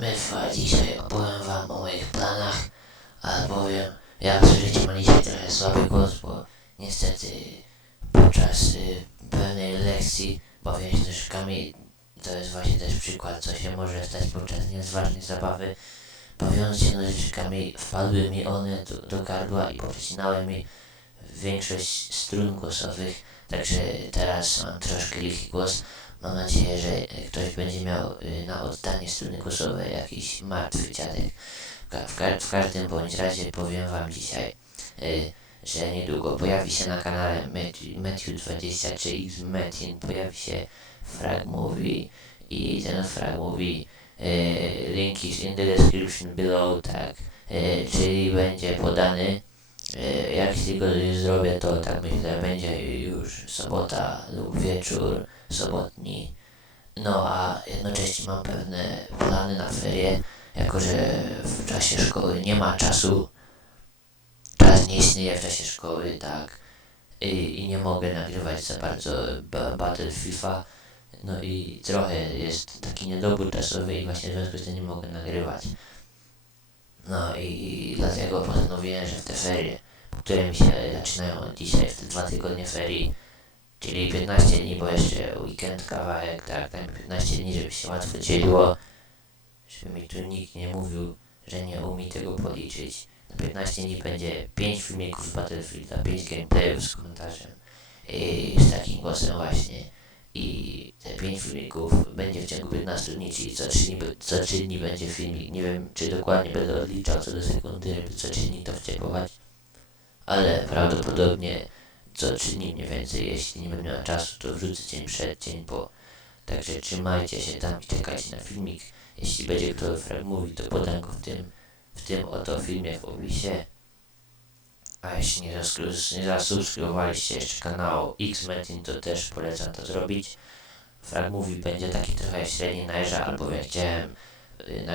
Myfa, dzisiaj opowiem wam o moich planach, albowiem jak słyszycie mam dzisiaj trochę słaby głos, bo niestety podczas y, pewnej lekcji bawiłem się troszkami, to jest właśnie też przykład, co się może stać podczas niezważnej zabawy. Bawiąc się nożyczkami, wpadły mi one do, do gardła i poprzecinały mi większość strun głosowych, także teraz mam troszkę lichy głos. Mam nadzieję, że ktoś będzie miał y, na oddanie struny głosowe jakiś martwy dziadek. W, ka- w, ka- w każdym bądź razie powiem wam dzisiaj, y, że niedługo pojawi się na kanale Matthew- Matthew23 Metin, pojawi się Frag Movie i ten Frag Movie y, link is in the description below, tak, y, czyli będzie podany Jak jeśli go już zrobię, to tak myślę, będzie już sobota lub wieczór sobotni. No a jednocześnie mam pewne plany na ferie, jako że w czasie szkoły nie ma czasu. Czas nie istnieje w czasie szkoły, tak. I, i nie mogę nagrywać za bardzo ba- Battle FIFA. No i trochę jest taki niedobór czasowy i właśnie w związku z tym nie mogę nagrywać. No i dlatego postanowiłem, że w te ferie, które mi się zaczynają od dzisiaj, w te dwa tygodnie ferii, czyli 15 dni, bo jeszcze weekend kawałek, tak, dajmy 15 dni, żeby się łatwo dzieliło, żeby mi tu nikt nie mówił, że nie umie tego policzyć. Na 15 dni będzie 5 filmików z Battlefielda, 5 gameplayów z komentarzem i z takim głosem właśnie. I te 5 filmików będzie w ciągu 15 dni, czyli co 3 dni, co 3 dni będzie filmik. Nie wiem, czy dokładnie będę odliczał co do sekundy, żeby co 3 dni to wciepłować. Ale prawdopodobnie co 3 dni mniej więcej, jeśli nie będę miał czasu, to wrzucę dzień przed, dzień po. Także trzymajcie się tam i czekajcie na filmik. Jeśli będzie kto mówi, to podam go w tym, w tym oto filmie w opisie. A jeśli nie, zaskrus- nie zasubskrybowaliście jeszcze kanału X-Metin, to też polecam to zrobić. Frag mówi będzie taki trochę średni najeżdża, albowiem chciałem y, na,